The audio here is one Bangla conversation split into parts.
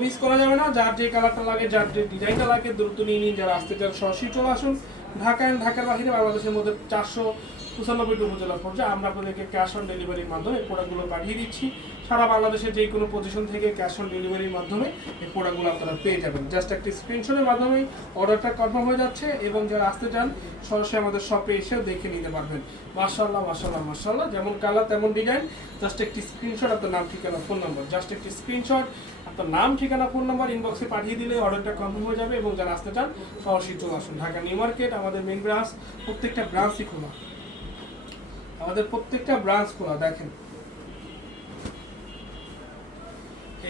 মিস করা যাবে না। যার যে কালারটা লাগে, যার যে ডিজাইনটা লাগে দ্রুত নিয়ে নিন। যারা আসতে চান সরাসরি চলে আসুন। ঢাকা এন্ড ঢাকার বাহিরে বাংলাদেশের মধ্যে 495টি উপজেলা পর্যায়ে আমরা আপনাদেরকে ক্যাশ অন ডেলিভারির মাধ্যমে এই প্রোডাক্টগুলো পাঠিয়ে দিচ্ছি। সারা বাংলাদেশের যে কোনো পজিশন থেকে ক্যাশ অন ডেলিভারির মাধ্যমে এই প্রোডাক্টগুলো আপনারা পেয়ে যাবেন। জাস্ট একটি স্ক্রিনশটের মাধ্যমেই অর্ডারটা কনফার্ম হয়ে যাচ্ছে এবং যারা আসতে চান সরাসরি আমাদের শপে এসে দেখে নিতে পারবেন। মাশাআল্লাহ মাশাআল্লাহ মাশাআল্লাহ, যেমন কালার তেমন ডিজাইন। জাস্ট একটি স্ক্রিনশট, আপনার নাম ঠিকানা ফোন নাম্বার, জাস্ট একটি স্ক্রিনশট আপনার নাম ঠিকানা ফোন নাম্বার ইনবক্সে পাঠিয়ে দিলে অর্ডারটা কনফার্ম হয়ে যাবে। এবং যারা আসতে চান সরাসরি চলে আসুন। ঢাকা নিউ মার্কেট আমাদের মেইন ব্রাঞ্চ, প্রত্যেকটা ব্রাঞ্চই খোলা, আমাদের প্রত্যেকটা ব্রাঞ্চ খোলা। দেখেন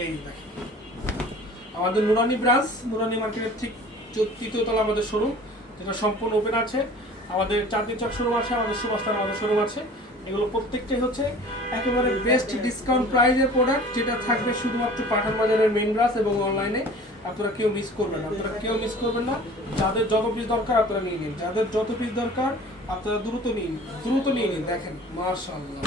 এই দেখেন আমাদের নুরানি ব্রাঞ্চ, নুরানি মার্কেটের ঠিক 3য় তলা আমাদের শোরুম, যেটা সম্পূর্ণ ওপেন আছে। আমাদের চাঁদনি চক শোরুম আছে, আমাদের সুবাস্তান আমাদের শোরুম আছে। এগুলো প্রত্যেকটাই হচ্ছে একেবারে বেস্ট ডিসকাউন্ট প্রাইজের প্রোডাক্ট, যেটা থাকবে শুধুমাত্র পাঠান বাজারের মেইন ব্রাঞ্চ এবং অনলাইনে। আপনারা কেউ মিস করবেন না, আপনারা কেউ মিস করবেন না। যাদের যত পিস দরকার আপনারা নিয়ে নিন, যাদের যত পিস দরকার আপনারা দ্রুত নিন, দ্রুত নিয়ে নিন। দেখেন মাশাআল্লাহ,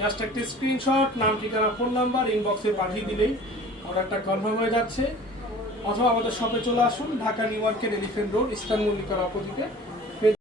জাস্ট একটি স্ক্রিনশট, নাম ঠিকানা ফোন নাম্বার ইনবক্সে পাঠিয়ে দিলেই অর্ডারটা কনফার্ম হয়ে যাচ্ছে। অথবা আমাদের শপে চলে আসুন, Dhaka New Market, Elephant Road, Eastern মল্লিকার অপোজিটে।